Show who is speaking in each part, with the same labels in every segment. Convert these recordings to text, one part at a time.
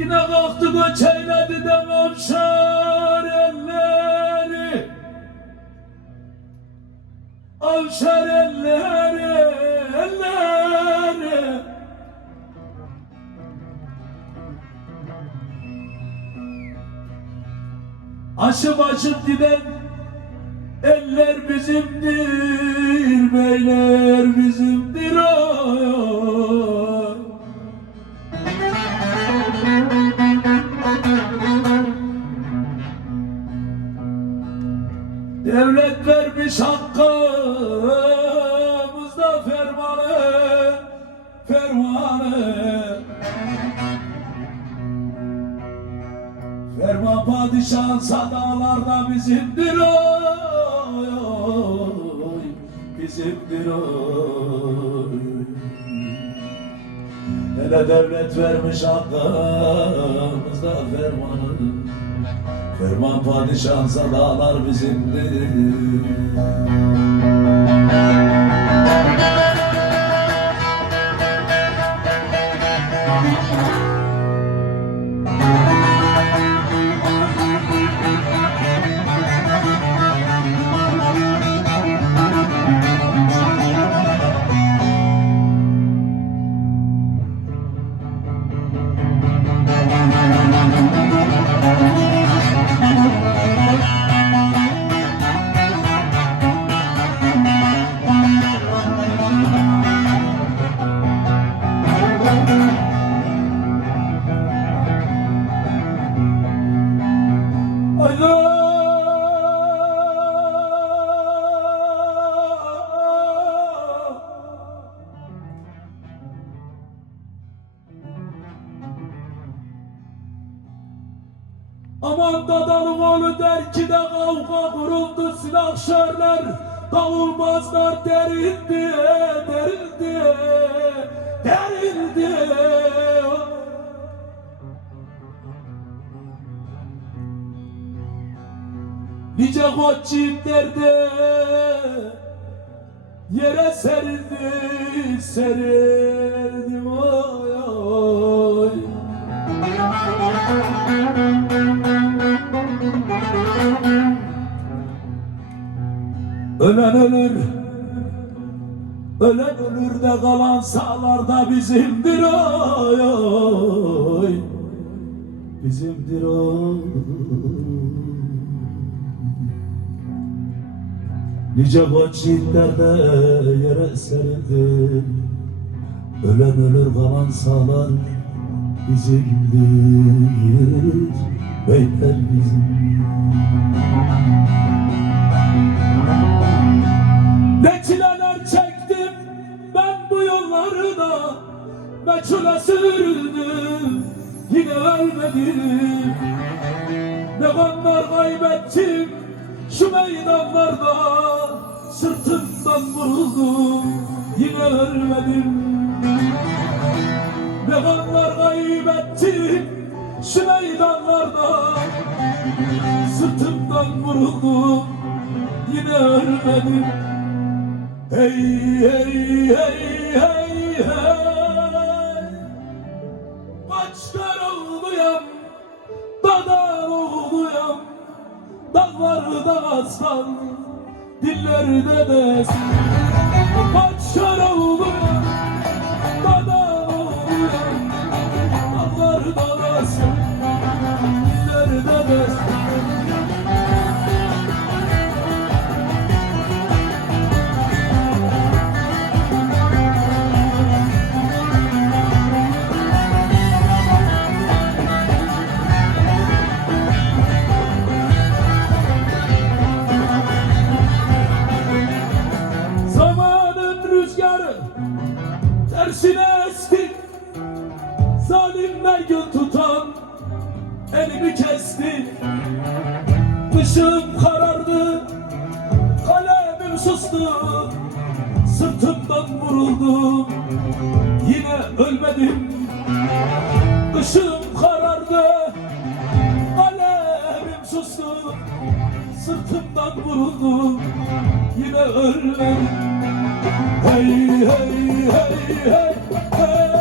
Speaker 1: Yine kalktı göç eyledi de avşar elleri. Avşar elleri, elleri. Aşıp aşıp giden eller bizimdir, beyler bizimdir Vermiş hakkımızda fermanı, fermanı. Ferman padişahın sadalarda bizimdir oy, oy bizimdir oy. Hele devlet vermiş hakkımızda fermanı Ferman padişahın sadalar bizimdir Aman dadanın oğlu der ki de kavga kuruldu silah şerler Kavulmazlar. Derildi, derildi, derildi. Nice koç yiğitlerde yere serildi, serildi. Oy oy. Ölen ölür, ölen ölür de kalan sağlarda bizimdir oy oy. Bizimdir oy. Nice koç yiğitlerde yere serildi Ölen ölür kalan sağlar bizimdir Beyler bizim Meçhule sürüldüm yine ölmedim. Ne kanlar kaybettim şu meydanlarda Sırtımdan vuruldum yine ölmedim. Ne kanlar kaybettim şu meydanlarda Sırtımdan vuruldum yine ölmedim. Hey hey hey hey hey Dağlarda aslan Dillerde desin Başkar olduyam Dadan olduyam Dağlarda aslan Işığım karardı, kalemim sustu Sırtımdan vuruldum, yine ölmedim Işığım karardı, kalemim sustu Sırtımdan vuruldum, yine ölmedim. Hey hey hey hey hey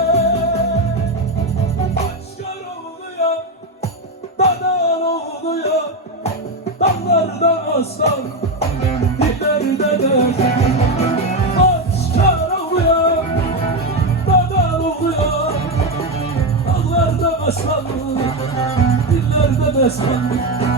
Speaker 1: Dallarda aslan, dillerde de Başkar oluyor, dadan oluyor Dallarda aslan, dillerde destan Değerli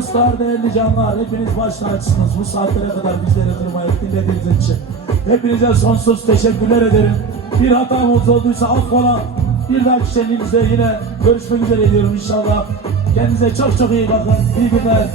Speaker 1: dostlar, değerli canlar, hepiniz başta açsınız. Bu saatlere kadar bizleri kırmayıp dinlediğiniz için. Hepinize sonsuz teşekkürler ederim. Bir hatamız olduysa affola. Bir dahaki şenliğimizde yine görüşmek üzere diyorum inşallah. Kendinize çok çok iyi bakın. İyi günler.